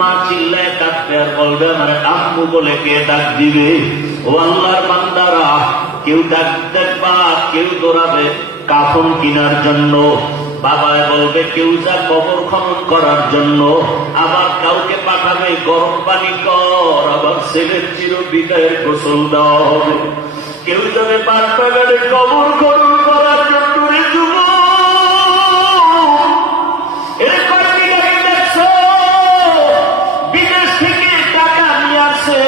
মা চিল্লায় কাঁদবে আর বলবে আমার আম্মু বলে কে ডাক দিবে। ও আল্লাহর বান্দারা, কেউ ডাক দেখবা, কেউ দৌড়াবে কাফন কেনার জন্য, বাবা বলবে কেউ যা কবর খনন করার জন্য, আবার কাউকে পাঠাবে গরম পানি কর, আবার ছেলের চির বিদায়ের গোসল দেওয়া হবে। কেউ যাবে পাঁচ বাগানে কবর খনন করার জন্য। রে যুবক, এরপর দেখছো বিদেশ থেকে টাকা নিয়ে আসে,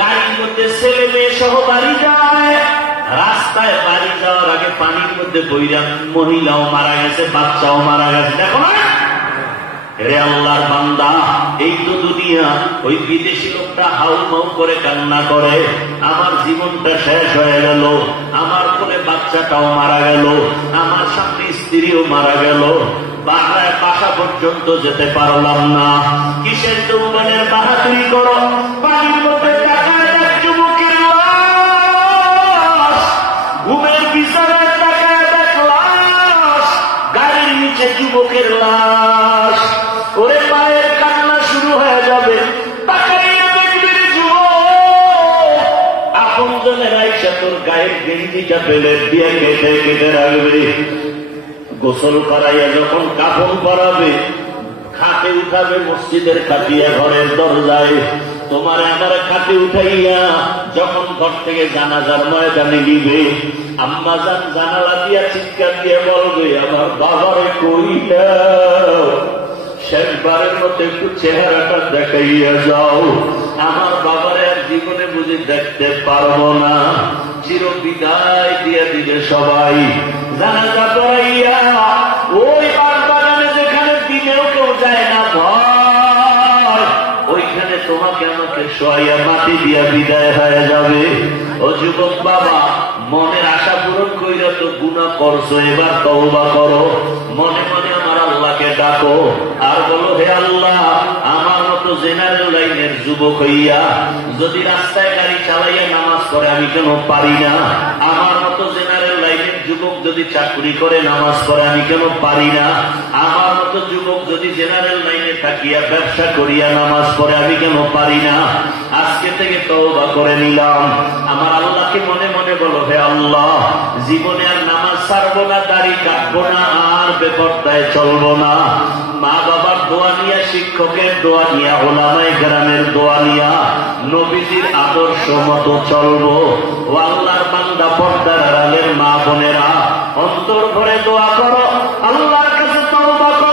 গাড়ির মধ্যে ছেলে মেয়ে সহ বাড়ি যায়, রাস্তায় বাড়ি যাওয়ার আগে পানির মধ্যে বইরা মহিলাও মারা গেছে, বাচ্চাও মারা গেছে। দেখো না, রে আল্লাহর বান্দা, এই তো দুনিয়া। ওই বিদেশি লোকটা হাউ মাউ করে কান্না করে, আমার জীবনটা শেষ হয়ে গেল, আমার কোলে বাচ্চাটাও মারা গেল, আমার সামনে স্ত্রীও মারা গেল, বাংলায় বাসা পর্যন্ত যেতে পারলাম না। কিসের যৌবনের বাহাদুরি করো? পানির মধ্যে টাকায় দেখ যুবকের লাশ, ঘুমের বিছানায় টাকায় দেখ লাশ, গাড়ির নিচে যুবকের লাশ। ওরে পায়ের কান্না শুরু হয়ে যাবে, তাকাইয়া দেখবি রে যুবক, আপন জনের আইসা তোর গায়ের গেঞ্জিটা ফেলে দিয়ে কেটে কেটে রাখবে। গোসল করাইয়া যখন কাফন পরাবে, খাটে উঠাবে মসজিদের কাটিয়া ঘরের দরজায়, তোমার আমার খাটে উঠাইয়া যখন ঘর থেকে জানাজার ময়দানে নিবে, আম্মা জান জানালা দিয়া চিৎকার দিয়ে বলবে আমার বাবারে কইলা শেষবারের মতো একটু চেহারাটা দেখাইয়া যাও, আমার বাবারে আর জীবনে বুঝি দেখতে পারবো না। চির বিদায় দিয়ে দিবে সবাই। জানাজা পড়াইয়া ওই বাগানে যেখানে দিনেও কেউ যায় না ভয়, ওইখানে তোমাকে আমাকে শোয়াইয়া মাটি দিয়া বিদায় হয়ে যাবে। ও যুবক বাবা, মনের আশা পূরণ কইরা তো গুনাহ করছো, এবার তওবা করো, মনে মনে আমার আল্লাহকে ডাকো আর বলো হে আল্লাহ, আমার মতো জেনারেল লাইনের যুবক হইয়া যদি রাস্তায় গাড়ি চালাইয়া নামাজ পড়ে আমি কেন পারি না? আমার মতো জেনারেল লাইনের যুবক যদি চাকরি করে নামাজ পড়ে আমি কেন পারি না? আমার মতো যুবক যদি জেনারেল লাইনে থাকিয়া ব্যবসা করিয়া নামাজ পড়ে আমি কেন পারি না? আজকে থেকে তওবা করে নিলাম। আমার আল্লাহকে মনে মনে বলো হে আল্লাহ, জীবনে আর নামাজ ছাড়বো না, দাড়ি কাটবো না, আর বেপরদায় চলবো না। মা বাবার দোয়া নিয়া, শিক্ষকের দোয়া নিয়া, ওলামায়ে কেরামের দোয়া নিয়া নবীজির আদর্শ মতো চলবো। ও আল্লাহর বান্দা, পর্দার আড়ালের মা বোনেরা, অন্তর ভরে দোয়া করো, আল্লাহর কাছে তওবা করো।